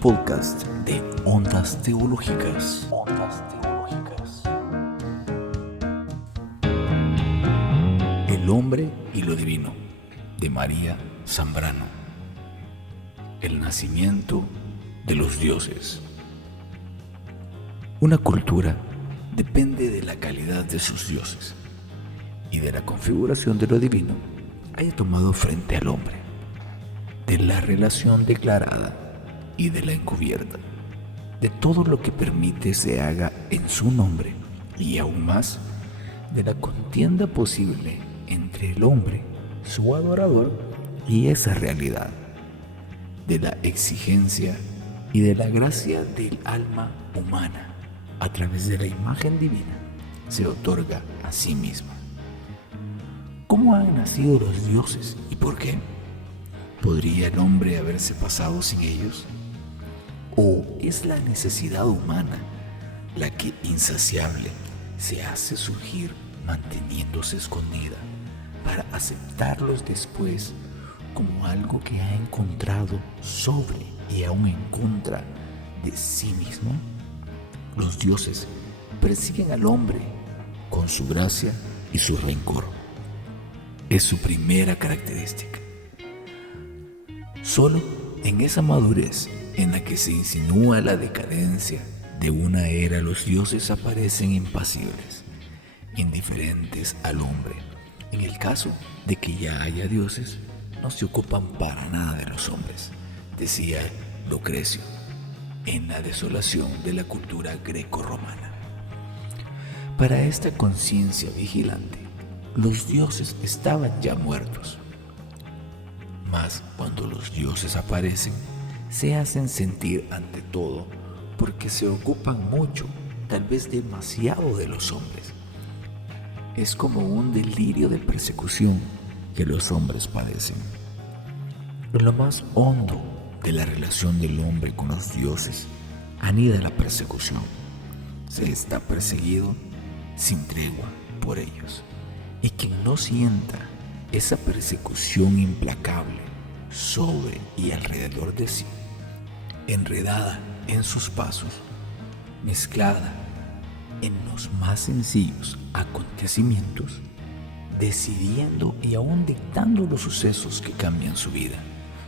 podcast de Ondas Teológicas. Ondas Teológicas. El hombre y lo divino, de María Zambrano. El nacimiento de los dioses. Una cultura depende de la calidad de sus dioses y de la configuración de lo divino haya tomado frente al hombre, de la relación declarada y de la encubierta, de todo lo que permite se haga en su nombre y aún más de la contienda posible entre el hombre, su adorador, y esa realidad, de la exigencia y de la gracia del alma humana a través de la imagen divina se otorga a sí misma. ¿Cómo han nacido los dioses y por qué? ¿Podría el hombre haberse pasado sin ellos? ¿O es la necesidad humana la que insaciable se hace surgir manteniéndose escondida para aceptarlos después como algo que ha encontrado sobre y aún en contra de sí mismo? Los dioses persiguen al hombre con su gracia y su rencor. Es su primera característica. Solo en esa madurez en la que se insinúa la decadencia de una era, los dioses aparecen impasibles, indiferentes al hombre. En el caso de que ya haya dioses, no se ocupan para nada de los hombres, decía Lucrecio en La desolación de la cultura greco-romana. Para esta conciencia vigilante, los dioses estaban ya muertos. Mas cuando los dioses aparecen, se hacen sentir ante todo porque se ocupan mucho, tal vez demasiado, de los hombres. Es como un delirio de persecución que los hombres padecen. En lo más hondo de la relación del hombre con los dioses anida la persecución. Se está perseguido sin tregua por ellos. Y quien no sienta esa persecución implacable sobre y alrededor de sí, enredada en sus pasos, mezclada en los más sencillos acontecimientos, decidiendo y aún dictando los sucesos que cambian su vida,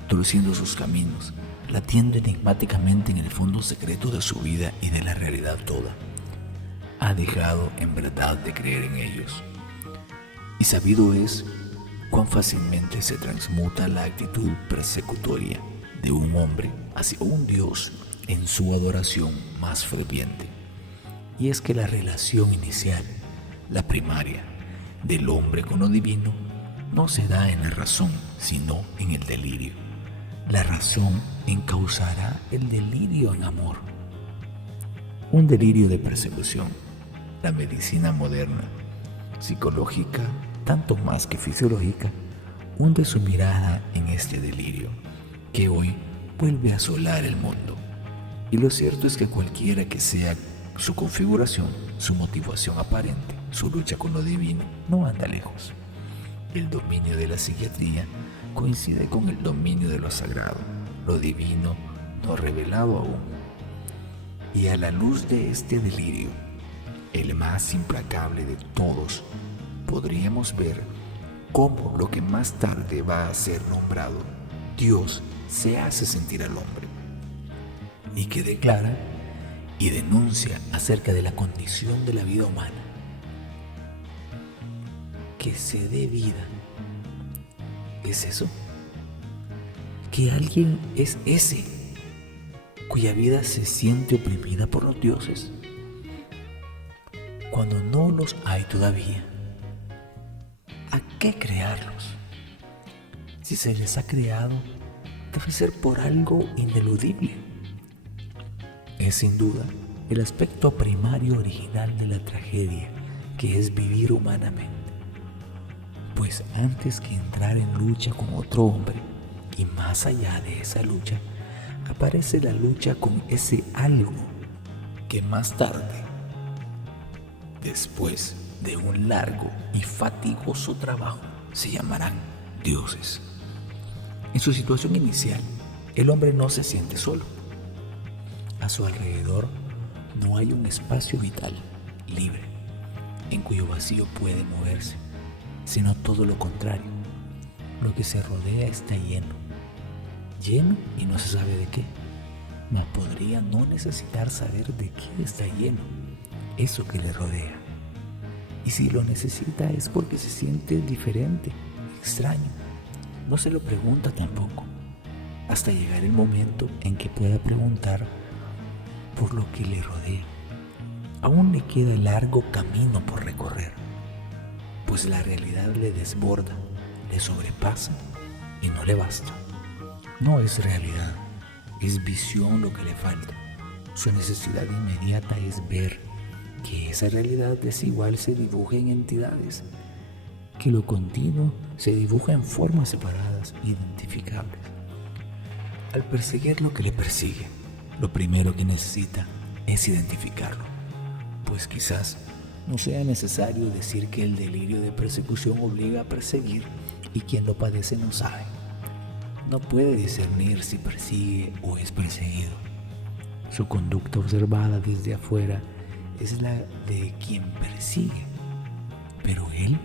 torciendo sus caminos, latiendo enigmáticamente en el fondo secreto de su vida y de la realidad toda, ha dejado en verdad de creer en ellos. Y sabido es cuán fácilmente se transmuta la actitud persecutoria de un hombre hacia un Dios en su adoración más ferviente. Y es que la relación inicial, la primaria, del hombre con lo divino, no se da en la razón, sino en el delirio. La razón encauzará el delirio en amor. Un delirio de persecución. La medicina moderna, psicológica, tanto más que fisiológica, hunde su mirada en este delirio, que hoy vuelve a asolar el mundo. Y lo cierto es que cualquiera que sea su configuración, su motivación aparente, su lucha con lo divino, no anda lejos. El dominio de la psiquiatría coincide con el dominio de lo sagrado, lo divino no revelado aún. Y a la luz de este delirio, el más implacable de todos, podríamos ver cómo lo que más tarde va a ser nombrado Dios se hace sentir al hombre y que declara y denuncia acerca de la condición de la vida humana. Que se dé vida. ¿Es eso? Que alguien es ese cuya vida se siente oprimida por los dioses, cuando no los hay todavía. ¿A qué crearlos? Si se les ha creado, debe ser por algo ineludible. Es sin duda el aspecto primario original de la tragedia, que es vivir humanamente. Pues antes que entrar en lucha con otro hombre, y más allá de esa lucha, aparece la lucha con ese algo que más tarde, después de un largo y fatigoso trabajo, se llamarán dioses. En su situación inicial, el hombre no se siente solo. A su alrededor no hay un espacio vital, libre, en cuyo vacío puede moverse, sino todo lo contrario. Lo que se rodea está lleno y no se sabe de qué, mas podría no necesitar saber de qué está lleno eso que le rodea. Y si lo necesita es porque se siente diferente, extraño. No se lo pregunta tampoco, hasta llegar el momento en que pueda preguntar por lo que le rodea. Aún le queda largo camino por recorrer, pues la realidad le desborda, le sobrepasa y no le basta. No es realidad, es visión lo que le falta. Su necesidad inmediata es ver que esa realidad desigual se dibuja en entidades, que lo continuo se dibuja en formas separadas, identificables. Al perseguir lo que le persigue, lo primero que necesita es identificarlo, pues quizás no sea necesario decir que el delirio de persecución obliga a perseguir y quien lo padece no sabe. No puede discernir si persigue o es perseguido. Su conducta observada desde afuera es la de quien persigue, pero él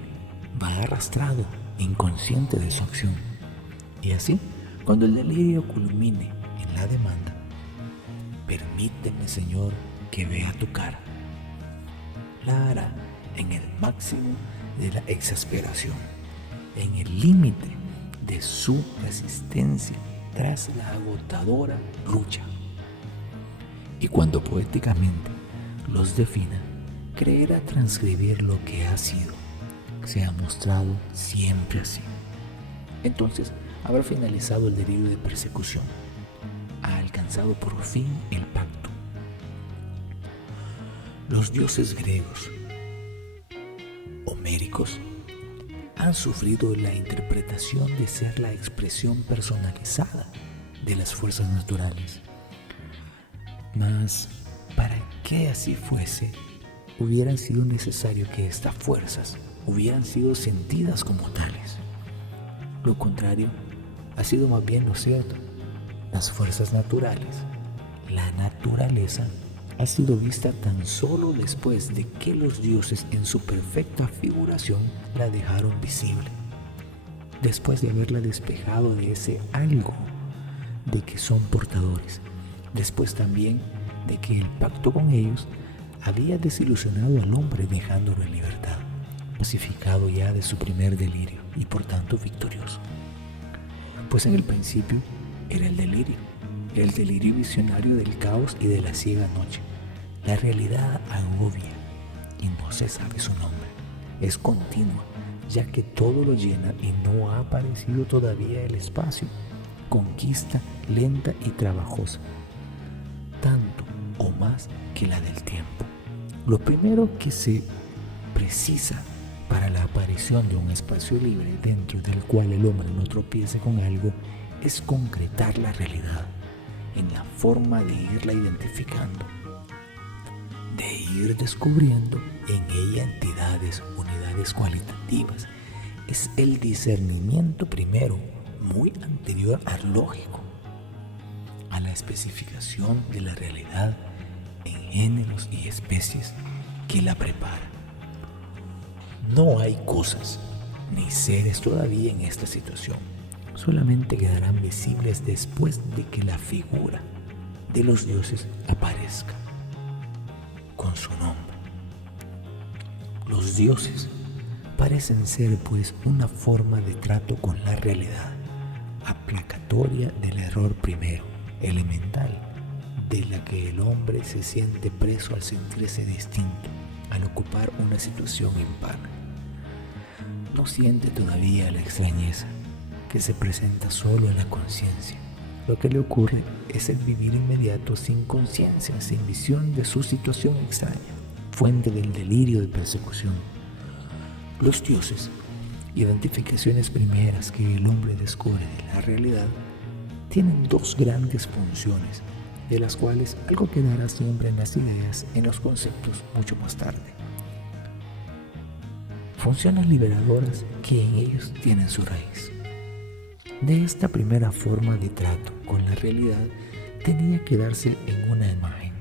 va arrastrado, inconsciente de su acción. Y así, cuando el delirio culmine en la demanda, permíteme, Señor, que vea tu cara, la hará en el máximo de la exasperación, en el límite de su resistencia tras la agotadora lucha. Y cuando poéticamente los defina, creerá transcribir lo que ha sido, se ha mostrado siempre así. Entonces habrá finalizado el delirio de persecución, ha alcanzado por fin el pacto. Los dioses griegos, homéricos, han sufrido la interpretación de ser la expresión personalizada de las fuerzas naturales. Mas, para que así fuese, hubiera sido necesario que estas fuerzas hubieran sido sentidas como tales. Lo contrario ha sido más bien lo cierto. Las fuerzas naturales, la naturaleza, ha sido vista tan solo después de que los dioses en su perfecta figuración la dejaron visible, después de haberla despejado de ese algo de que son portadores, después también de que el pacto con ellos había desilusionado al hombre dejándolo en libertad, pacificado ya de su primer delirio y por tanto victorioso. Pues en el principio era el delirio visionario del caos y de la ciega noche. La realidad agobia y no se sabe su nombre. Es continua, ya que todo lo llena y no ha aparecido todavía el espacio. Conquista lenta y trabajosa, tanto o más que la del tiempo. Lo primero que se precisa para la aparición de un espacio libre dentro del cual el hombre no tropiece con algo es concretar la realidad en la forma de irla identificando, de ir descubriendo en ella entidades, unidades cualitativas. Es el discernimiento primero, muy anterior al lógico, a la especificación de la realidad en géneros y especies que la prepara. No hay cosas ni seres todavía en esta situación. Solamente quedarán visibles después de que la figura de los dioses aparezca con su nombre. Los dioses parecen ser pues una forma de trato con la realidad, aplacatoria del error primero, elemental, de la que el hombre se siente preso al sentirse distinto, al ocupar una situación impar. No siente todavía la extrañeza que se presenta solo en la conciencia. Lo que le ocurre es el vivir inmediato sin conciencia, sin visión de su situación extraña, fuente del delirio de persecución. Los dioses, identificaciones primeras que el hombre descubre de la realidad, tienen dos grandes funciones, de las cuales algo quedará siempre en las ideas, en los conceptos, mucho más tarde. Funciones liberadoras que en ellos tienen su raíz. De esta primera forma de trato con la realidad tenía que darse en una imagen.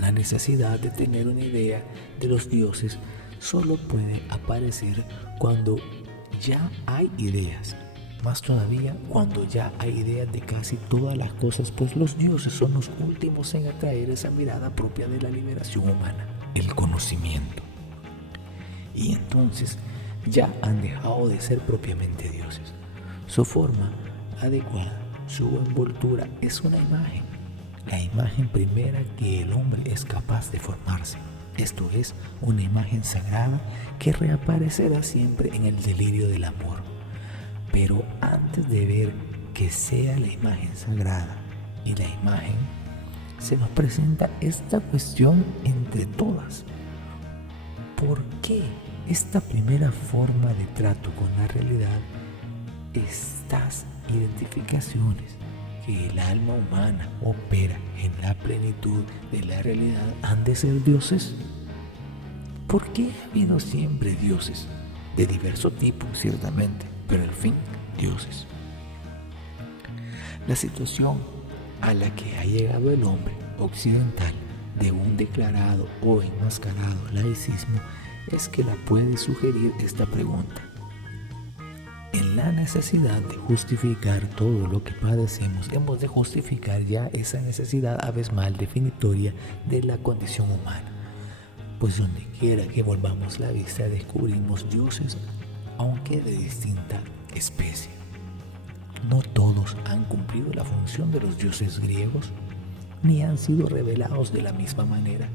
La necesidad de tener una idea de los dioses solo puede aparecer cuando ya hay ideas. Más todavía cuando ya hay ideas de casi todas las cosas, pues los dioses son los últimos en atraer esa mirada propia de la liberación humana, el conocimiento. Y entonces ya han dejado de ser propiamente dioses. Su forma adecuada, su envoltura es una imagen, la imagen primera que el hombre es capaz de formarse. Esto es una imagen sagrada que reaparecerá siempre en el delirio del amor. Pero antes de ver que sea la imagen sagrada y la imagen, se nos presenta esta cuestión entre todas. ¿Por qué esta primera forma de trato con la realidad, estas identificaciones que el alma humana opera en la plenitud de la realidad, han de ser dioses? ¿Por qué ha habido siempre dioses? De diverso tipo, ciertamente, pero al fin, dioses. La situación a la que ha llegado el hombre occidental de un declarado o enmascarado laicismo es que la puede sugerir esta pregunta. En la necesidad de justificar todo lo que padecemos, hemos de justificar ya esa necesidad abismal definitoria de la condición humana. Pues donde quiera que volvamos la vista descubrimos dioses, aunque de distinta especie. No todos han cumplido la función de los dioses griegos, ni han sido revelados de la misma manera,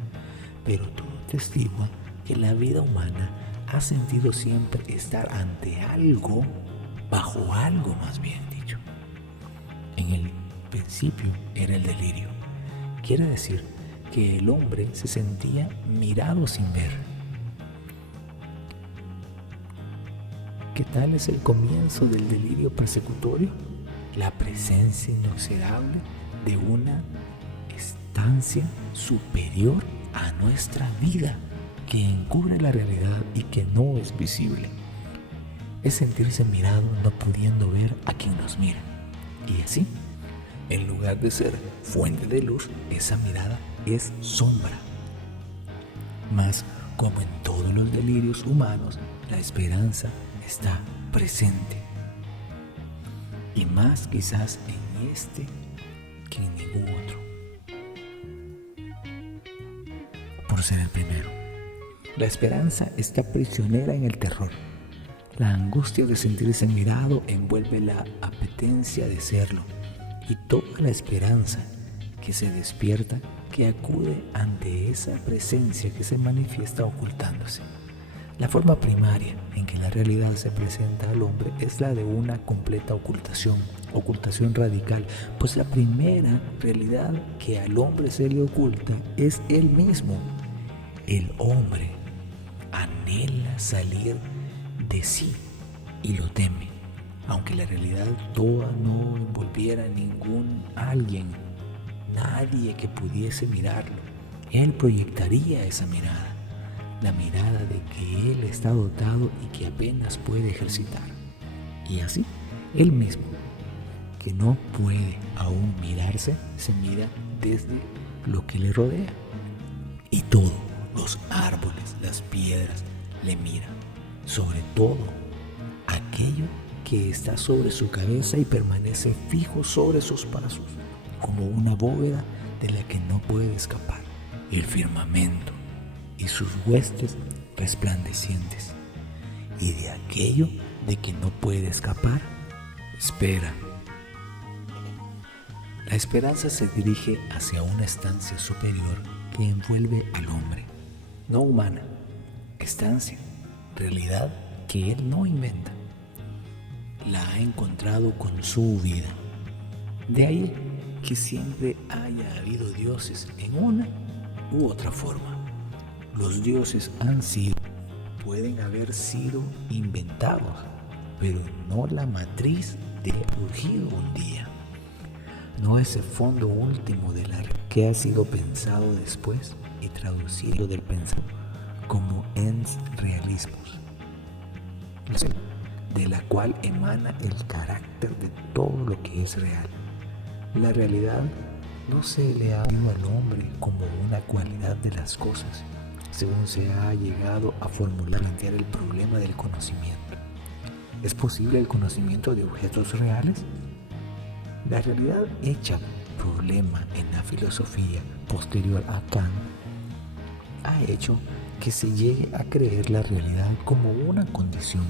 pero todo testigua que la vida humana ha sentido siempre estar ante algo, bajo algo más bien dicho. En el principio era el delirio. Quiere decir que el hombre se sentía mirado sin ver. ¿Qué tal es el comienzo del delirio persecutorio? La presencia inoxidable de una estancia superior a nuestra vida, que encubre la realidad y que no es visible. Es sentirse mirado no pudiendo ver a quien nos mira. Y así, en lugar de ser fuente de luz, esa mirada es sombra. Mas, como en todos los delirios humanos, la esperanza está presente. Y más quizás en este que en ningún otro. Por ser el primero. La esperanza está prisionera en el terror. La angustia de sentirse mirado envuelve la apetencia de serlo, y toda la esperanza que se despierta, que acude ante esa presencia que se manifiesta ocultándose. La forma primaria en que la realidad se presenta al hombre es la de una completa ocultación radical, pues la primera realidad que al hombre se le oculta es él mismo. El hombre anhela salir de sí y lo teme, aunque la realidad toda no envolviera a ningún alguien, nadie que pudiese mirarlo. Él proyectaría esa mirada, la mirada de que él está dotado y que apenas puede ejercitar. Y así, él mismo, que no puede aún mirarse, se mira desde lo que le rodea. Y todo, los árboles, las piedras, le miran. Sobre todo, aquello que está sobre su cabeza y permanece fijo sobre sus pasos, como una bóveda de la que no puede escapar. El firmamento y sus huestes resplandecientes. Y de aquello de que no puede escapar, espera. La esperanza se dirige hacia una estancia superior que envuelve al hombre, no humana, estancia, realidad que él no inventa. La ha encontrado con su vida. De ahí que siempre haya habido dioses en una u otra forma. Los dioses pueden haber sido inventados, pero no la matriz de surgido un día. No ese fondo último de la que ha sido pensado después y traducido del pensado como ens realismos, de la cual emana el carácter de todo lo que es real. La realidad no se le ha dado al hombre como una cualidad de las cosas, según se ha llegado a formular y plantear el problema del conocimiento. ¿Es posible el conocimiento de objetos reales? La realidad hecha problema en la filosofía posterior a Kant ha hecho que se llegue a creer la realidad como una condición,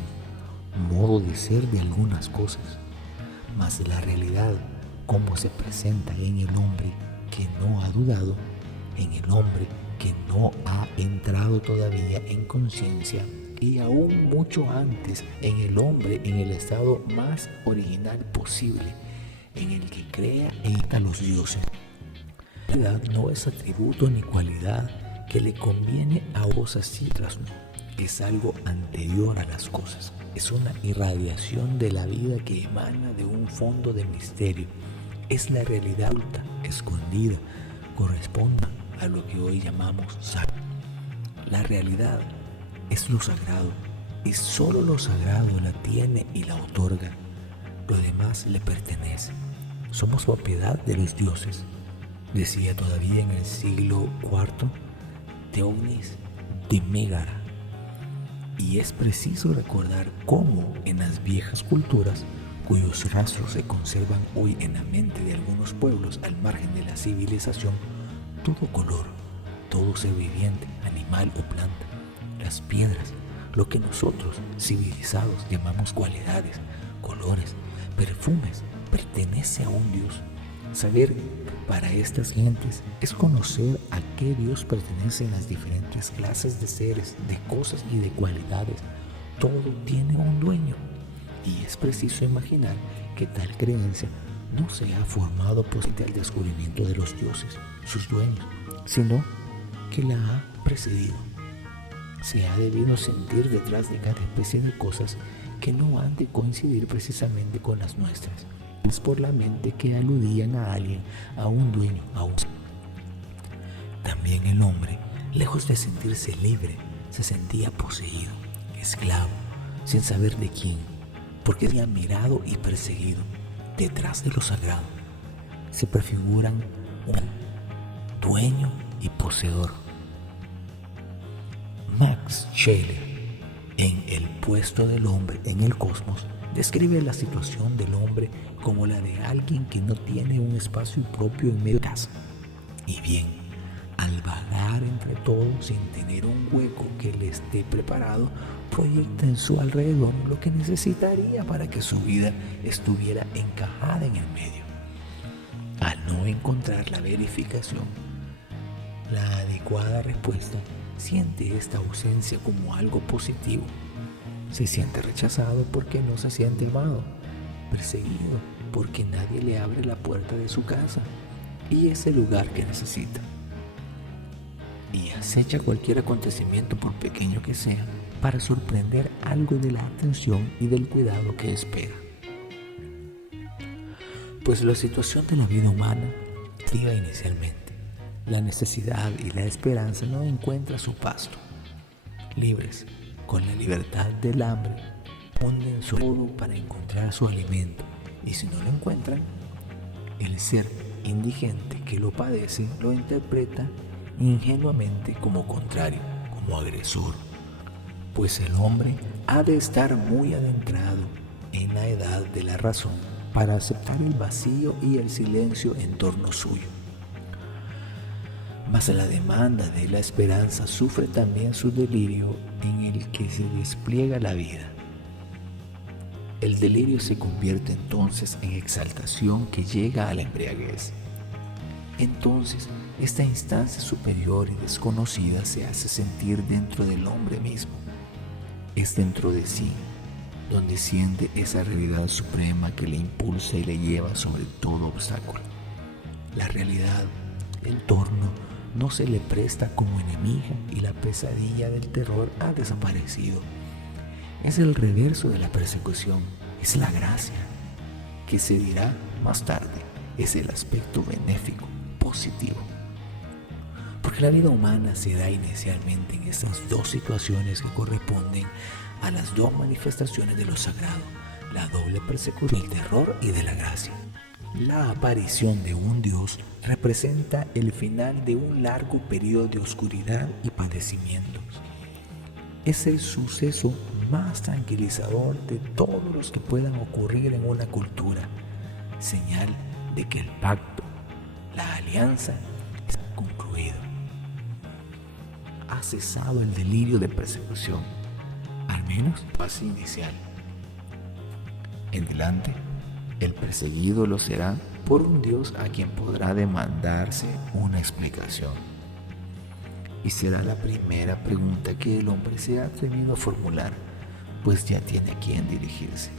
modo de ser de algunas cosas, mas la realidad como se presenta en el hombre que no ha dudado, en el hombre que no ha entrado todavía en conciencia y aún mucho antes en el hombre en el estado más original posible, en el que crea e imita a los dioses. La realidad no es atributo ni cualidad que le conviene a cosas y otras no. Es algo anterior a las cosas. Es una irradiación de la vida que emana de un fondo de misterio. Es la realidad oculta, escondida, corresponde a lo que hoy llamamos sagrado. La realidad es lo sagrado y solo lo sagrado la tiene y la otorga. Lo demás le pertenece. Somos propiedad de los dioses, decía todavía en el siglo IV Theognis de Mégara. Y es preciso recordar cómo en las viejas culturas, cuyos rastros se conservan hoy en la mente de algunos pueblos al margen de la civilización, todo color, todo ser viviente, animal o planta, las piedras, lo que nosotros civilizados llamamos cualidades, colores, perfumes, pertenece a un Dios. Saber para estas gentes es conocer a qué Dios pertenecen las diferentes clases de seres, de cosas y de cualidades. Todo tiene un dueño. Y es preciso imaginar que tal creencia no se ha formado posterior al descubrimiento de los dioses, sus dueños, sino que la ha precedido. Se ha debido sentir detrás de cada especie de cosas que no han de coincidir precisamente con las nuestras. Es por la mente que aludían a alguien, a un dueño, a un... También el hombre, lejos de sentirse libre, se sentía poseído, esclavo, sin saber de quién, porque había mirado y perseguido. Detrás de lo sagrado se prefiguran un dueño y poseedor. Max Scheler, en El puesto del hombre en el cosmos, describe la situación del hombre como la de alguien que no tiene un espacio propio en medio de casa. Y bien, al vagar entre todos sin tener un hueco que le esté preparado, proyecta en su alrededor lo que necesitaría para que su vida estuviera encajada en el medio. Al no encontrar la verificación, la adecuada respuesta, siente esta ausencia como algo positivo. Se siente rechazado porque no se siente amado, perseguido porque nadie le abre la puerta de su casa y ese lugar que necesita. Y acecha cualquier acontecimiento, por pequeño que sea, para sorprender algo de la atención y del cuidado que espera. Pues la situación de la vida humana activa inicialmente. La necesidad y la esperanza no encuentran su pasto. Libres, con la libertad del hambre, hunden su lodo para encontrar su alimento, y si no lo encuentran, el ser indigente que lo padece lo interpreta ingenuamente como contrario, como agresor, pues el hombre ha de estar muy adentrado en la edad de la razón para aceptar el vacío y el silencio en torno suyo. Mas la demanda de la esperanza sufre también su delirio en el que se despliega la vida. El delirio se convierte entonces en exaltación que llega a la embriaguez. Entonces, esta instancia superior y desconocida se hace sentir dentro del hombre mismo. Es dentro de sí, donde siente esa realidad suprema que le impulsa y le lleva sobre todo obstáculo. La realidad, el entorno, no se le presta como enemiga y la pesadilla del terror ha desaparecido. Es el reverso de la persecución, es la gracia, que se dirá más tarde, es el aspecto benéfico, positivo. Porque la vida humana se da inicialmente en estas dos situaciones que corresponden a las dos manifestaciones de lo sagrado, la doble persecución del terror y de la gracia. La aparición de un Dios representa el final de un largo periodo de oscuridad y padecimientos. Es el suceso más tranquilizador de todos los que puedan ocurrir en una cultura, señal de que el pacto, la alianza, está concluido. Ha cesado el delirio de persecución, al menos la fase inicial. En adelante, el perseguido lo será por un Dios a quien podrá demandarse una explicación. Y será la primera pregunta que el hombre se ha atrevido a formular, pues ya tiene a quién dirigirse.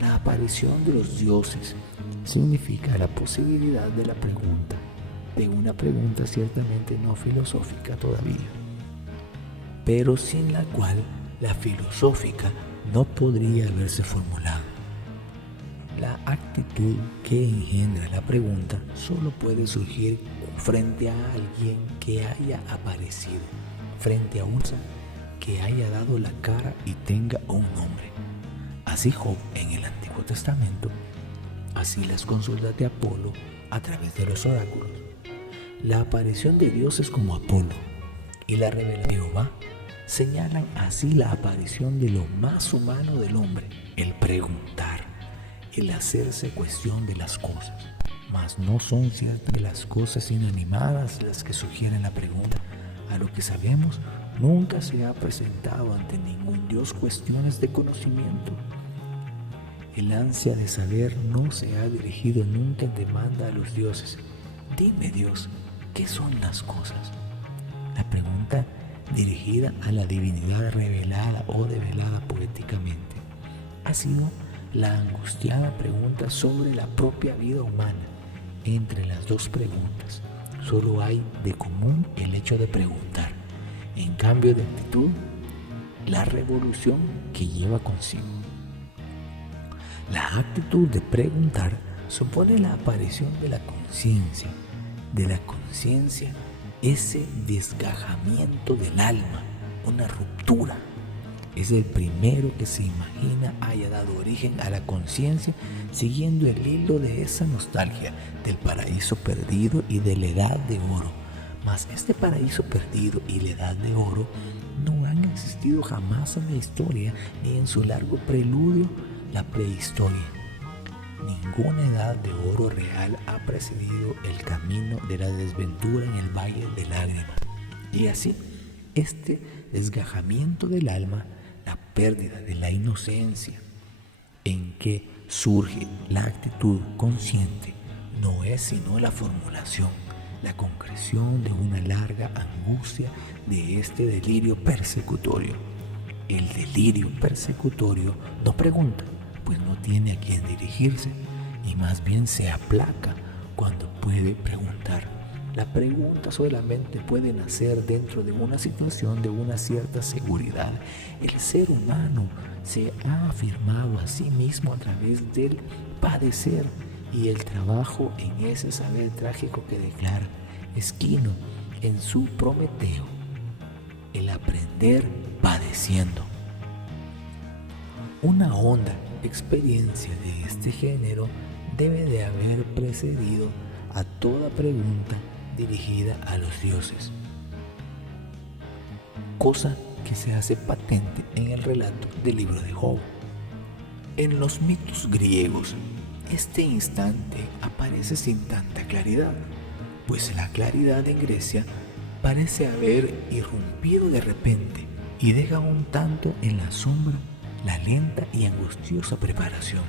La aparición de los dioses significa la posibilidad de la pregunta, de una pregunta ciertamente no filosófica todavía, pero sin la cual la filosófica no podría haberse formulado. La actitud que engendra la pregunta solo puede surgir frente a alguien que haya aparecido, frente a un ser que haya dado la cara y tenga un nombre. Así Job en el Antiguo Testamento, así las consultas de Apolo a través de los oráculos, la aparición de dioses como Apolo y la revelación de Jehová señalan así la aparición de lo más humano del hombre, el preguntar, el hacerse cuestión de las cosas. Mas no son ciertas las cosas inanimadas las que sugieren la pregunta. A lo que sabemos, nunca se ha presentado ante ningún Dios cuestiones de conocimiento. El ansia de saber no se ha dirigido nunca en demanda a los dioses. Dime, Dios, ¿qué son las cosas? La pregunta dirigida a la divinidad revelada o develada poéticamente ha sido la angustiada pregunta sobre la propia vida humana. Entre las dos preguntas, solo hay de común el hecho de preguntar. En cambio de actitud, la revolución que lleva consigo. La actitud de preguntar supone la aparición de la conciencia. De la conciencia, ese desgajamiento del alma, una ruptura. Es el primero que se imagina haya dado origen a la conciencia, siguiendo el hilo de esa nostalgia del paraíso perdido y de la edad de oro. Mas este paraíso perdido y la edad de oro no han existido jamás en la historia, ni en su largo preludio, la prehistoria. Ninguna edad de oro real ha precedido el camino de la desventura en el valle de lágrimas. Y así, este desgajamiento del alma, la pérdida de la inocencia en que surge la actitud consciente, no es sino la formulación, la concreción de una larga angustia de este delirio persecutorio. El delirio persecutorio no pregunta, pues no tiene a quién dirigirse, y más bien se aplaca cuando puede preguntar. La pregunta solamente puede nacer dentro de una situación de una cierta seguridad. El ser humano se ha afirmado a sí mismo a través del padecer y el trabajo en ese saber trágico que declara Esquino en su Prometeo, el aprender padeciendo. Una honda experiencia de este género debe de haber precedido a toda pregunta dirigida a los dioses, cosa que se hace patente en el relato del libro de Job. En los mitos griegos, este instante aparece sin tanta claridad, pues la claridad en Grecia parece haber irrumpido de repente y deja un tanto en la sombra la lenta y angustiosa preparación.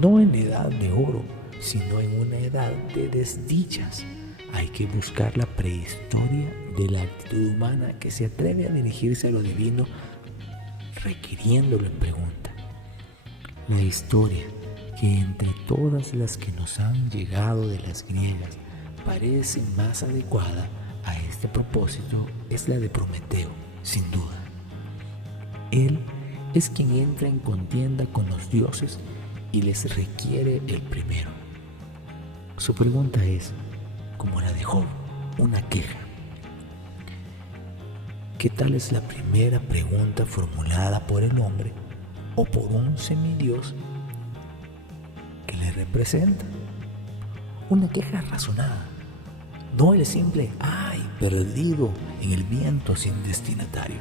No en edad de oro, sino en una edad de desdichas. Hay que buscar la prehistoria de la actitud humana que se atreve a dirigirse a lo divino requiriéndolo en pregunta. La historia que entre todas las que nos han llegado de las griegas parece más adecuada a este propósito es la de Prometeo, sin duda. Él es quien entra en contienda con los dioses y les requiere el primero. Su pregunta es, como la de Job, una queja. ¿Qué tal es la primera pregunta formulada por el hombre o por un semidios que le representa? Una queja razonada, no el simple ¡ay! Perdido en el viento sin destinatario.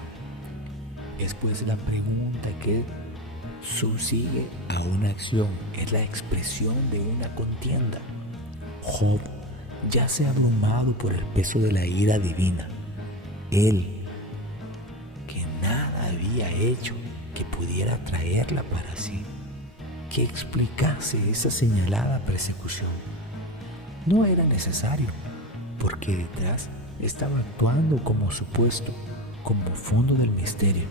Es pues la pregunta que subsigue a una acción, es la expresión de una contienda. Job yace abrumado por el peso de la ira divina. Él, que nada había hecho que pudiera traerla para sí, que explicase esa señalada persecución. No era necesario, porque detrás estaba actuando como supuesto, como fondo del misterio.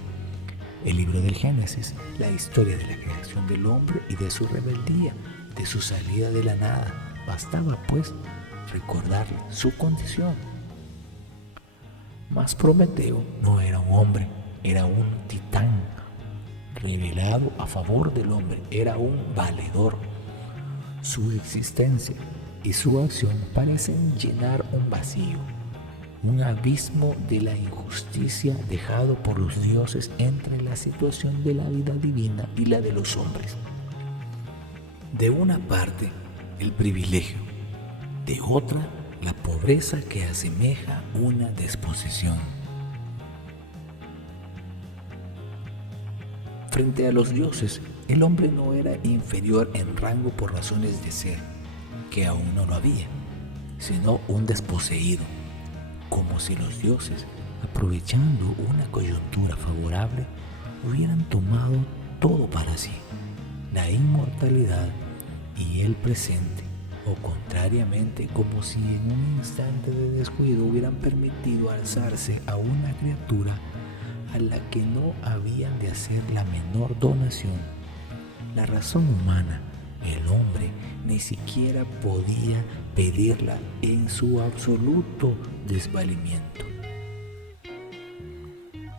El libro del Génesis, la historia de la creación del hombre y de su rebeldía, de su salida de la nada. Bastaba, pues, recordarle su condición. Mas Prometeo no era un hombre, era un titán, revelado a favor del hombre, era un valedor. Su existencia y su acción parecen llenar un vacío, un abismo de la injusticia dejado por los dioses entre la situación de la vida divina y la de los hombres. De una parte, el privilegio, de otra, la pobreza que asemeja una desposesión. Frente a los dioses, el hombre no era inferior en rango por razones de ser, que aún no lo había, sino un desposeído, como si los dioses, aprovechando una coyuntura favorable, hubieran tomado todo para sí, la inmortalidad y el presente, o contrariamente, como si en un instante de descuido hubieran permitido alzarse a una criatura a la que no habían de hacer la menor donación. La razón humana, el hombre, ni siquiera podía pedirla en su absoluto desvalimiento.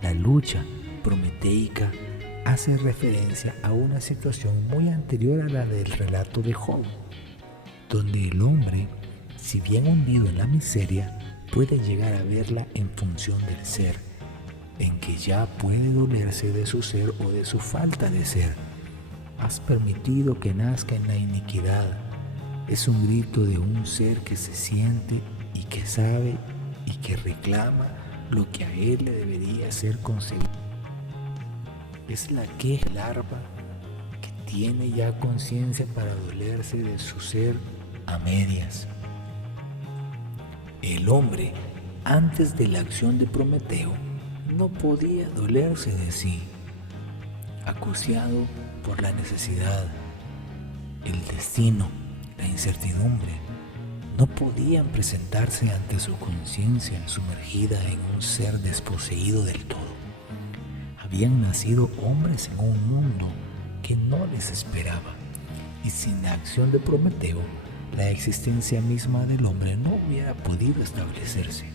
La lucha prometeica hace referencia a una situación muy anterior a la del relato de Job, donde el hombre, si bien hundido en la miseria, puede llegar a verla en función del ser, en que ya puede dolerse de su ser o de su falta de ser. Has permitido que nazca en la iniquidad. Es un grito de un ser que se siente y que sabe y que reclama lo que a él le debería ser concedido. Es la queja larva que tiene ya conciencia para dolerse de su ser a medias. El hombre, antes de la acción de Prometeo, no podía dolerse de sí, acuciado por la necesidad, el destino, la incertidumbre. No podían presentarse ante su conciencia sumergida en un ser desposeído del todo. Habían nacido hombres en un mundo que no les esperaba, y sin la acción de Prometeo, la existencia misma del hombre no hubiera podido establecerse.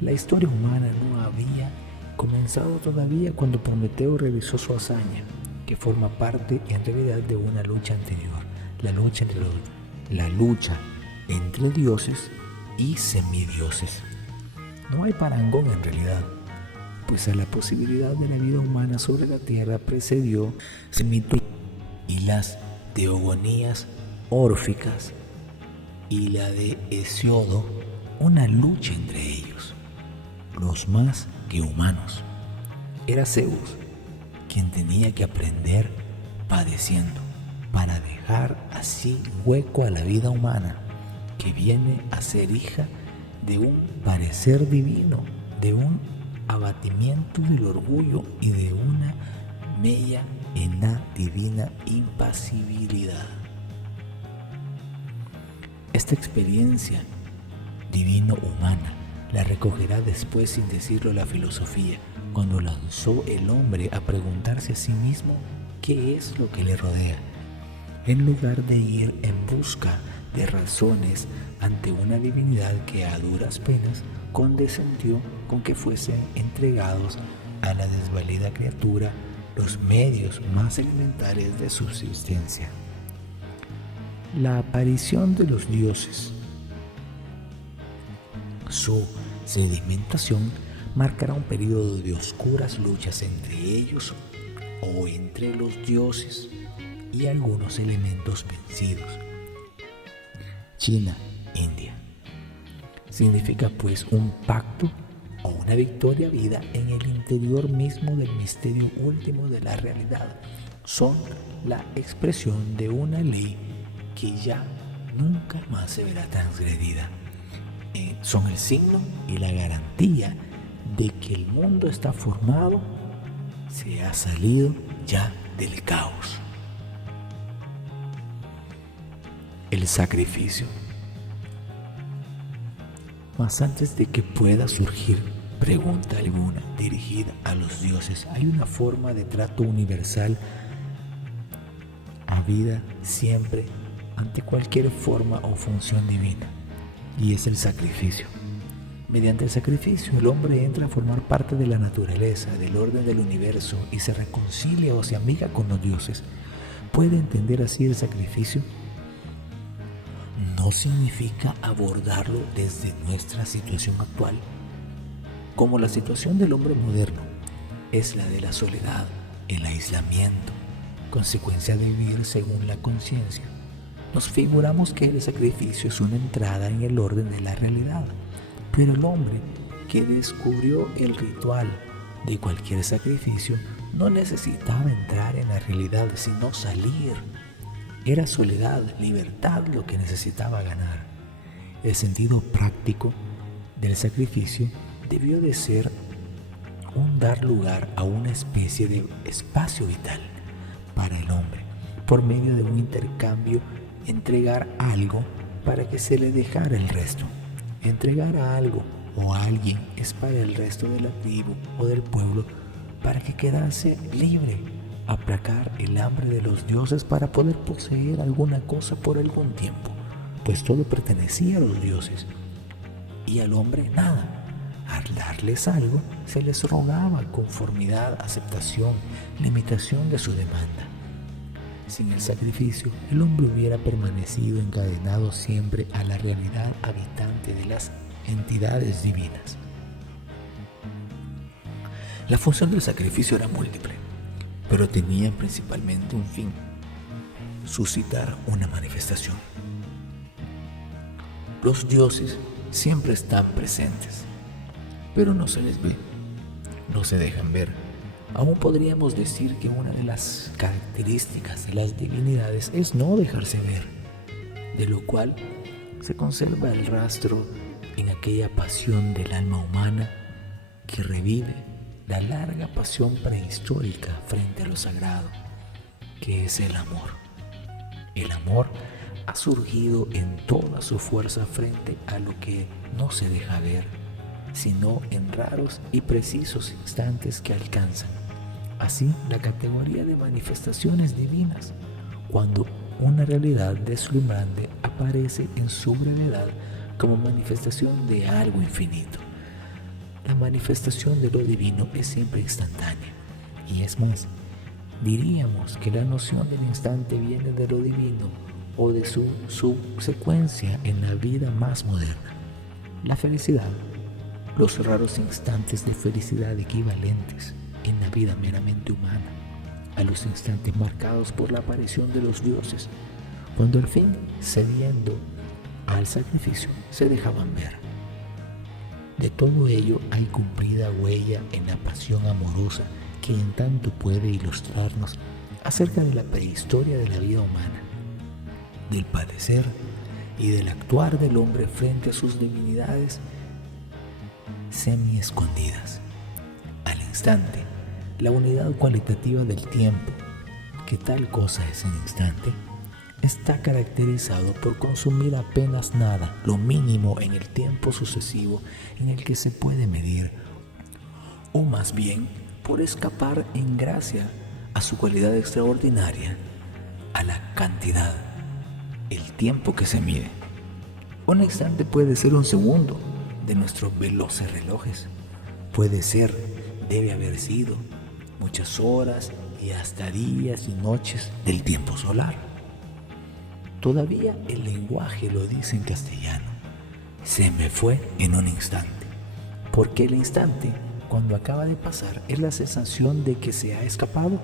La historia humana no había comenzado todavía cuando Prometeo realizó su hazaña, que forma parte en realidad de una lucha anterior, la lucha entre dioses y semidioses. No hay parangón en realidad, pues a la posibilidad de la vida humana sobre la tierra precedió semiología y las teogonías órficas y la de Hesiodo, una lucha entre ellos, los más que humanos. Era Zeus quien tenía que aprender padeciendo para dejar así hueco a la vida humana, que viene a ser hija de un parecer divino, de un abatimiento del orgullo y de una mella en la divina impasibilidad. Esta experiencia divino-humana la recogerá después, sin decirlo, la filosofía, cuando lanzó el hombre a preguntarse a sí mismo qué es lo que le rodea, en lugar de ir en busca de razones ante una divinidad que a duras penas condescendió con que fuesen entregados a la desvalida criatura los medios más elementales de subsistencia. La aparición de los dioses, su sedimentación, marcará un periodo de oscuras luchas entre ellos o entre los dioses y algunos elementos vencidos. China, India. Significa pues un pacto o una victoria vida en el interior mismo del misterio último de la realidad. Son la expresión de una ley que ya nunca más se verá transgredida. Son el signo y la garantía de que el mundo está formado, se ha salido ya del caos. El sacrificio. Mas antes de que pueda surgir pregunta alguna dirigida a los dioses, hay una forma de trato universal habida siempre ante cualquier forma o función divina, y es el sacrificio. Mediante el sacrificio, el hombre entra a formar parte de la naturaleza, del orden del universo, y se reconcilia o se amiga con los dioses. ¿Puede entender así el sacrificio? No significa abordarlo desde nuestra situación actual, como la situación del hombre moderno es la de la soledad, el aislamiento, consecuencia de vivir según la conciencia. Nos figuramos que el sacrificio es una entrada en el orden de la realidad, pero el hombre que descubrió el ritual de cualquier sacrificio no necesitaba entrar en la realidad, sino salir. Era soledad, libertad lo que necesitaba ganar. El sentido práctico del sacrificio debió de ser un dar lugar a una especie de espacio vital para el hombre, por medio de un intercambio, entregar algo para que se le dejara el resto. Entregar a algo o a alguien es para el resto de la tribu o del pueblo para que quedase libre, aplacar el hambre de los dioses para poder poseer alguna cosa por algún tiempo, pues todo pertenecía a los dioses y al hombre nada. Al darles algo, se les rogaba conformidad, aceptación, limitación de su demanda. Sin el sacrificio, el hombre hubiera permanecido encadenado siempre a la realidad habitante de las entidades divinas. La función del sacrificio era múltiple, pero tenía principalmente un fin: suscitar una manifestación. Los dioses siempre están presentes, pero no se les ve, no se dejan ver. Aún podríamos decir que una de las características de las divinidades es no dejarse ver, de lo cual se conserva el rastro en aquella pasión del alma humana que revive la larga pasión prehistórica frente a lo sagrado, que es el amor. El amor ha surgido en toda su fuerza frente a lo que no se deja ver, sino en raros y precisos instantes que alcanzan así la categoría de manifestaciones divinas, cuando una realidad deslumbrante aparece en su brevedad como manifestación de algo infinito. La manifestación de lo divino es siempre instantánea, y es más, diríamos que la noción del instante viene de lo divino o de su subsecuencia en la vida más moderna. La felicidad, los raros instantes de felicidad equivalentes en la vida meramente humana a los instantes marcados por la aparición de los dioses, cuando al fin, cediendo al sacrificio, se dejaban ver. De todo ello hay cumplida huella en la pasión amorosa que en tanto puede ilustrarnos acerca de la prehistoria de la vida humana, del padecer y del actuar del hombre frente a sus divinidades semi-escondidas. Al instante, la unidad cualitativa del tiempo, que tal cosa es un instante, está caracterizado por consumir apenas nada, lo mínimo en el tiempo sucesivo en el que se puede medir, o más bien por escapar en gracia a su cualidad extraordinaria, a la cantidad, el tiempo que se mide. Un instante puede ser un segundo de nuestros veloces relojes, puede ser, debe haber sido, muchas horas y hasta días y noches del tiempo solar. Todavía el lenguaje lo dice en castellano: se me fue en un instante, porque el instante, cuando acaba de pasar, es la sensación de que se ha escapado,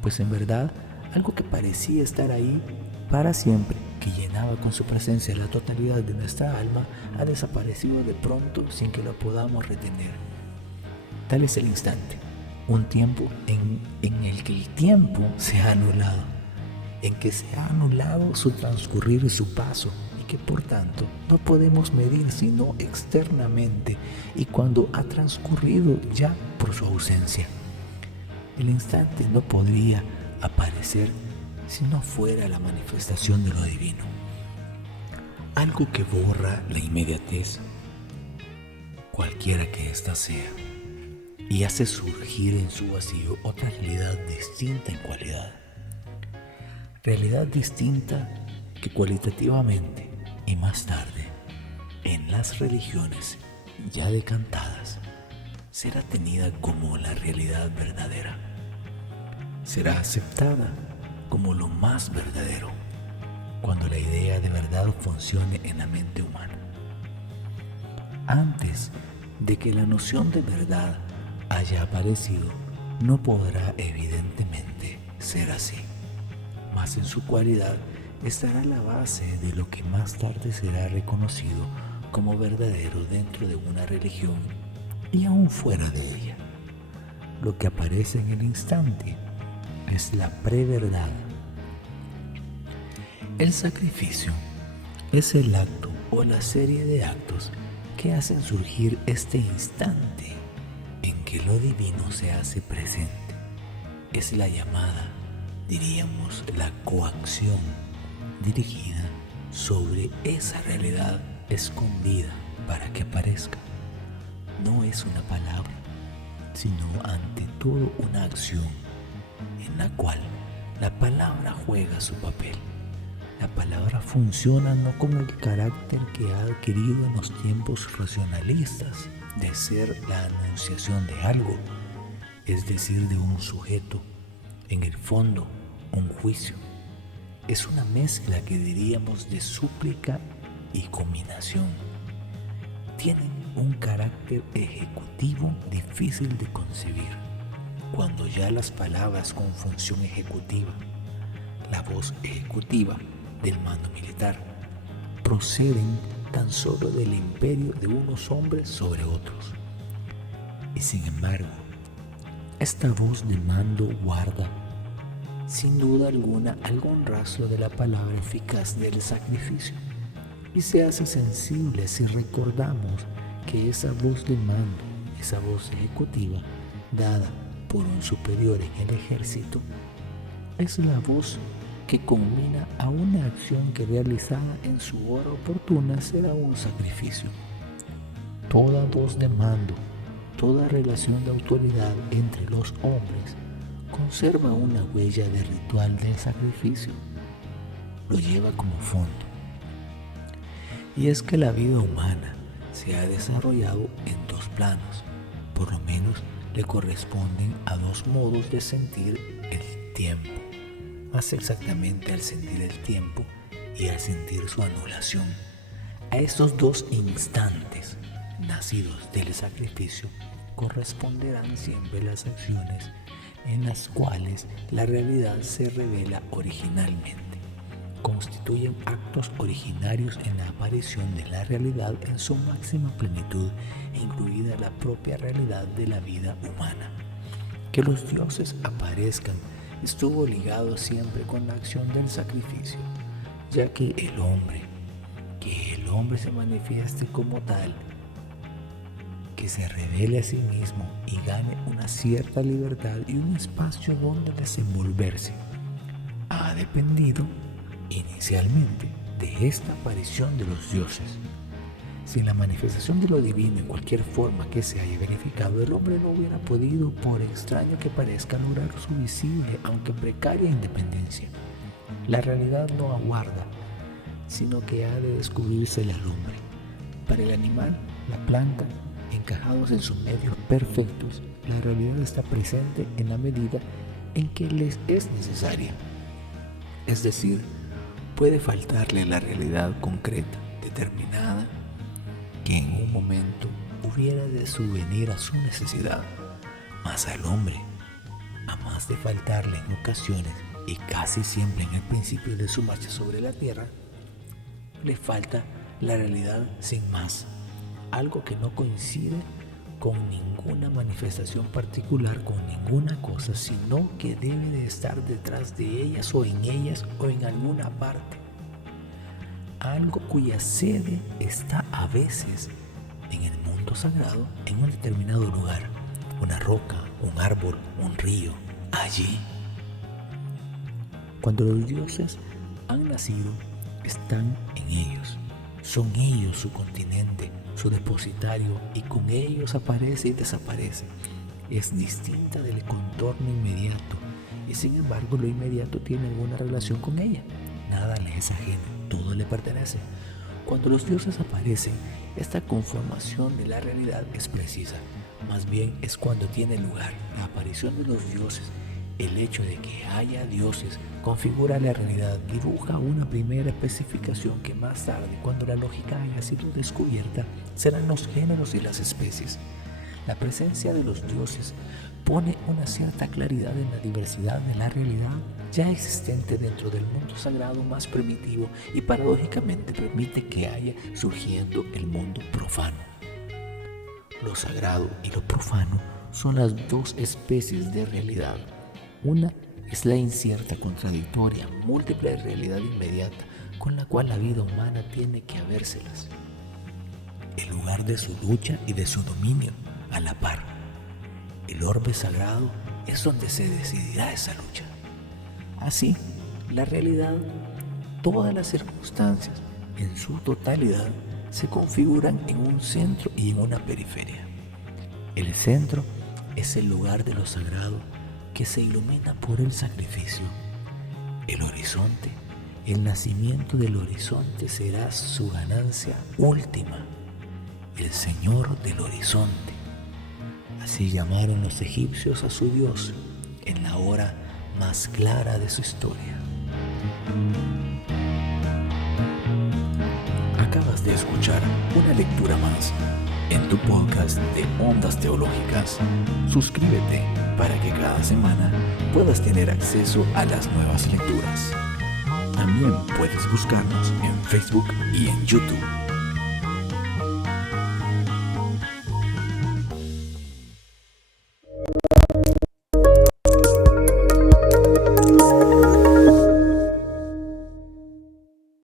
pues en verdad algo que parecía estar ahí para siempre, que llenaba con su presencia la totalidad de nuestra alma, ha desaparecido de pronto sin que lo podamos retener. Tal es el instante, un tiempo en el que el tiempo se ha anulado, en que se ha anulado su transcurrir y su paso, y que por tanto no podemos medir sino externamente y cuando ha transcurrido ya por su ausencia. El instante no podría aparecer si no fuera la manifestación de lo divino, algo que borra la inmediatez, cualquiera que ésta sea, y hace surgir en su vacío otra realidad distinta en cualidad. Realidad distinta que cualitativamente y más tarde, en las religiones ya decantadas, será tenida como la realidad verdadera. Será aceptada como lo más verdadero cuando la idea de verdad funcione en la mente humana. Antes de que la noción de verdad haya aparecido, no podrá evidentemente ser así, mas en su cualidad estará la base de lo que más tarde será reconocido como verdadero dentro de una religión y aún fuera de ella. Lo que aparece en el instante es la preverdad. El sacrificio es el acto o la serie de actos que hacen surgir este instante en que lo divino se hace presente. Es la llamada, diríamos, la coacción dirigida sobre esa realidad escondida para que aparezca. No es una palabra, sino ante todo una acción en la cual la palabra juega su papel. La palabra funciona no como el carácter que ha adquirido en los tiempos racionalistas de ser la anunciación de algo, es decir, de un sujeto, en el fondo, un juicio. Es una mezcla que diríamos de súplica y combinación. Tienen un carácter ejecutivo difícil de concebir. Cuando ya las palabras con función ejecutiva, la voz ejecutiva del mando militar, proceden tan solo del imperio de unos hombres sobre otros. Y sin embargo, esta voz de mando guarda, sin duda alguna, algún rastro de la palabra eficaz del sacrificio, y se hace sensible si recordamos que esa voz de mando, esa voz ejecutiva, dada por un superior en el ejército, es la voz que combina a una acción que realizada en su hora oportuna será un sacrificio. Toda voz de mando, toda relación de autoridad entre los hombres conserva una huella de ritual de sacrificio, lo lleva como fondo. Y es que la vida humana se ha desarrollado en dos planos, por lo menos le corresponden a dos modos de sentir el tiempo, más exactamente al sentir el tiempo y al sentir su anulación. A estos dos instantes nacidos del sacrificio corresponderán siempre las acciones en las cuales la realidad se revela originalmente. Constituyen actos originarios en la aparición de la realidad en su máxima plenitud, incluida la propia realidad de la vida humana. Que los dioses aparezcan estuvo ligado siempre con la acción del sacrificio, ya que el hombre se manifieste como tal, que se revele a sí mismo y gane una cierta libertad y un espacio donde desenvolverse, ha dependido inicialmente de esta aparición de los dioses. Sin la manifestación de lo divino en cualquier forma que se haya verificado, el hombre no hubiera podido, por extraño que parezca, lograr su visible, aunque precaria, independencia. La realidad no aguarda, sino que ha de descubrirse al hombre. Para el animal, la planta, encajados en sus medios perfectos, la realidad está presente en la medida en que les es necesaria. Es decir, puede faltarle la realidad concreta, determinada, que en un momento hubiera de subvenir a su necesidad. Mas al hombre, a más de faltarle en ocasiones, y casi siempre en el principio de su marcha sobre la tierra, le falta la realidad sin más, algo que no coincide con ninguna manifestación particular, con ninguna cosa, sino que debe de estar detrás de ellas o en alguna parte. Algo cuya sede está a veces en el mundo sagrado, en un determinado lugar, una roca, un árbol, un río, allí. Cuando los dioses han nacido, están en ellos. Son ellos su continente, su depositario, y con ellos aparece y desaparece. Es distinta del contorno inmediato, y sin embargo lo inmediato tiene alguna relación con ella. Nada le es ajeno, todo le pertenece. Cuando los dioses aparecen, esta conformación de la realidad es precisa. Más bien es cuando tiene lugar la aparición de los dioses. El hecho de que haya dioses configura la realidad, dibuja una primera especificación que más tarde, cuando la lógica haya sido descubierta, serán los géneros y las especies. La presencia de los dioses pone una cierta claridad en la diversidad de la realidad ya existente dentro del mundo sagrado más primitivo y paradójicamente permite que haya surgiendo el mundo profano. Lo sagrado y lo profano son las dos especies de realidad. Una es la incierta, contradictoria, múltiple realidad inmediata con la cual la vida humana tiene que habérselas. El lugar de su lucha y de su dominio a la par. El orbe sagrado es donde se decidirá esa lucha. Así, la realidad, todas las circunstancias, en su totalidad, se configuran en un centro y en una periferia. El centro es el lugar de lo sagrado que se ilumina por el sacrificio. El horizonte, el nacimiento del horizonte será su ganancia última. El Señor del horizonte. Así llamaron los egipcios a su Dios en la hora más clara de su historia. Acabas de escuchar una lectura más en tu podcast de Ondas Teológicas. Suscríbete para que cada semana puedas tener acceso a las nuevas lecturas. También puedes buscarnos en Facebook y en YouTube.